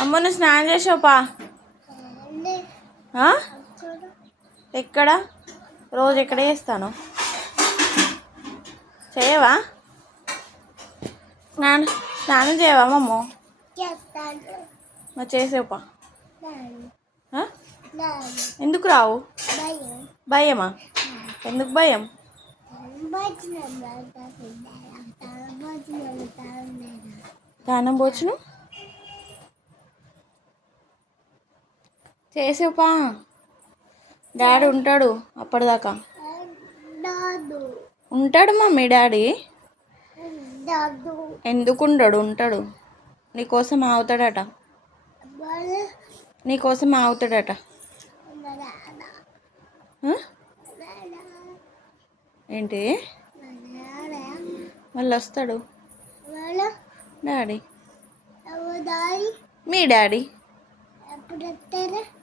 అమ్మ నువ్వు స్నానం చేసావు పా ఆ? ఎక్కడ? రోజు ఎక్కడ చేస్తాను? చేయవా? స్నానం స్నానం చేయవా మమ్మ మరి చేసేవు పా ఆ? ఎందుకు రావు? భయమా? ఎందుకు భయం? దానం పోచును చేసేవు పా డాడీ ఉంటాడు అప్పటిదాకా. ఉంటాడు. Mummy daddy. ఎందుకు ఉండడు ఉంటాడు. నీకోసం ఆగుతాడట. నీకోసం ఆగుతాడట? ఏంటి? మళ్ళీ వస్తాడు డాడీ. మీ డాడీ.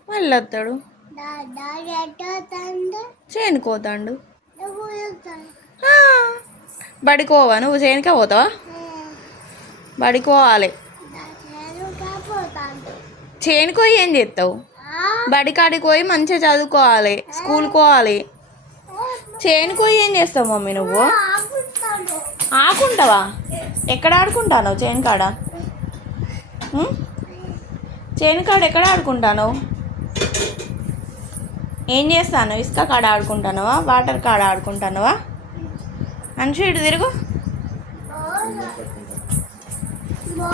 మళ్ళీ వస్తాడు చేనుకోతాడు. నువ్వు వెళ్తాను ఆ, బడికి పోవా నువ్వు చేనుకే పోతావా? బడికి పోవాలి కాపోతాను చేనుకు పోయి ఏం చేస్తావు బడికాడికి పోయి మంచిగా చదువుకోవాలి స్కూల్కి పోవాలి చేనుకు పోయి ఏం చేస్తావు మమ్మీ నువ్వు? ఆకుంటావా? ఎక్కడ ఆడుకుంటాను చేను కాడ? చేను కాడ ఎక్కడ ఆడుకుంటాను ఏం చేస్తాను? ఇసుక కాడ ఆడుకుంటానవా? వాటర్ కాడ ఆడుకుంటానవా? మనిషి ఇటు తిరుగు.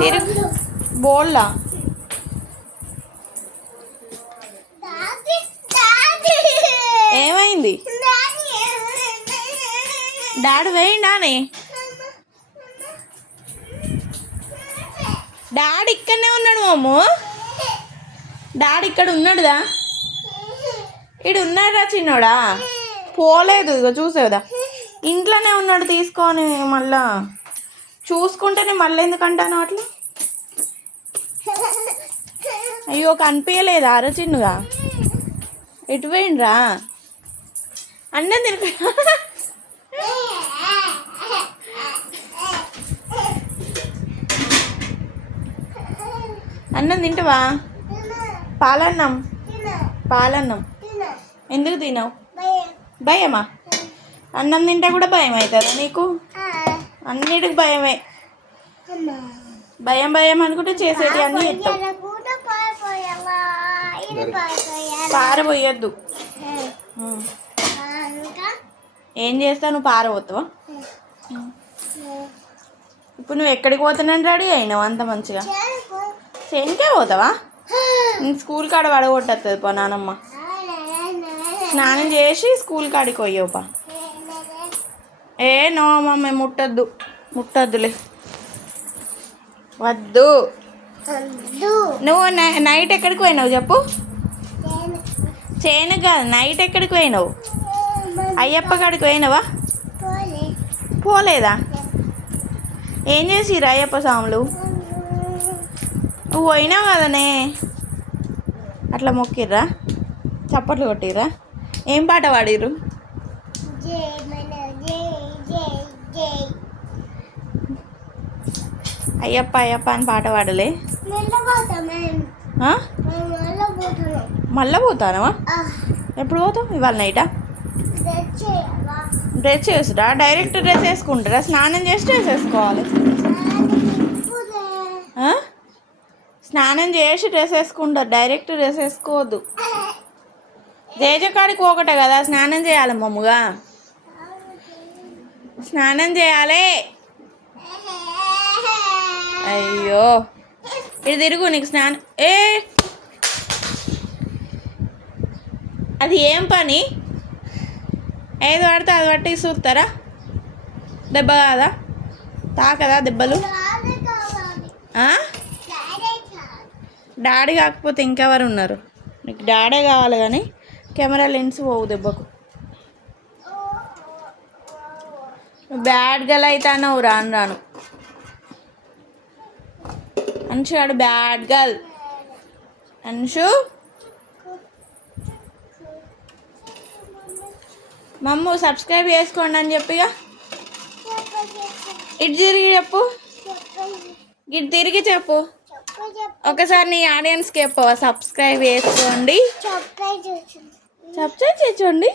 తిరుగు. బోల్లా ఏమైంది? డాడీ డాడీ వేయండానే డాడీ ఇక్కడనే ఉన్నాడు మాము. డాడీ ఇక్కడ ఉన్నాడుదా? ఇడు ఉన్నాడా చిన్నోడా? పోలేదు ఇక చూసేదా ఇంట్లోనే ఉన్నాడు తీసుకొని మళ్ళా. చూసుకుంటేనే మళ్ళీ ఎందుకంటాను అట్లా? అయ్యో కనిపించలేదు అర చిన్నుగా? ఎటు పోయిండ్రా? అన్నం తినక అన్నం తింటవా? పాలన్నం. పాలన్నం. ఎందుకు తినవు? భయమా? అన్నం తింటే కూడా భయం అవుతుందా నీకు అన్నిటికి భయమే. భయం భయం అనుకుంటే చేసేటి అన్నీ పారబోయొద్దు. ఏం చేస్తావు? నువ్వు పారబోతావా? ఇప్పుడు నువ్వు ఎక్కడికి పోతున్నాను రెడీ అయినావు అంత మంచిగా? చేనికే పోతావా? స్కూల్ కాడ పడగొట్టేస్తుంది పో నానమ్మ. స్నానం చేసి స్కూల్ కాడికి పోయావు ఏ నో మమ్మీ ముట్టద్దు. ముట్టద్దులే. వద్దు. నువ్వు నై- నైట్ ఎక్కడికి పోయినావు చెప్పు? చేను కాదు నైట్ ఎక్కడికి పోయినావు? అయ్యప్ప కాడికి పోయినావా? పోలేదా? ఏం చేసిర్రు అయ్యప్ప స్వాములు? నువ్వు పోయినావు కదనే. అట్లా మొక్కిర్రా? చప్పట్లు కొట్టిర్రా? ఏం పాట పాడిర్రు? అయ్యప్ప అయ్యప్ప అని పాట పాడలే. మళ్ళా పోతానవా? ఎప్పుడు పోతావు? ఇవాళ నైటా డ్రెస్ చేసురా డైరెక్ట్ డ్రెస్ వేసుకుంటారా? స్నానం చేసి డ్రెస్ వేసుకోవాలి ఇప్పుడే ఆ? స్నానం చేసి డ్రెస్ వేసుకుంటారు. డైరెక్ట్ డ్రెస్ వేసుకోవద్దు. జేజకాడికి ఒకటే కదా స్నానం చేయాలి మమ్ముగా. స్నానం చేయాలి. అయ్యో. ఇది తిరుగు నీకు స్నానం. ఏ! అది ఏం పని? ఏది పడితే అది పట్టి చూస్తారా? దెబ్బ కాదా తాకదా దెబ్బలు డాడీ కావాలి ఆ? డాడీ కావాలి డాడీ కాకపోతే ఇంకెవరు ఉన్నారు? నీకు డాడే కావాలి కానీ కెమెరా లెన్స్ పోవు దెబ్బకు. బ్యాడ్ గల్ అవుతాను రాను రాను. అంశు ఆడు బ్యాడ్ గర్ల్. అంశు? మమ్ము సబ్స్క్రైబ్ చేసుకోండి అని చెప్పిగా ఇటు తిరిగి చెప్పు. ఇటు తిరిగి చెప్పు. ఒకసారి నీ ఆడియన్స్కి చెప్పవా? సబ్స్క్రైబ్ చేసుకోండి. సబ్స్క్రైబ్ చేసుకోండి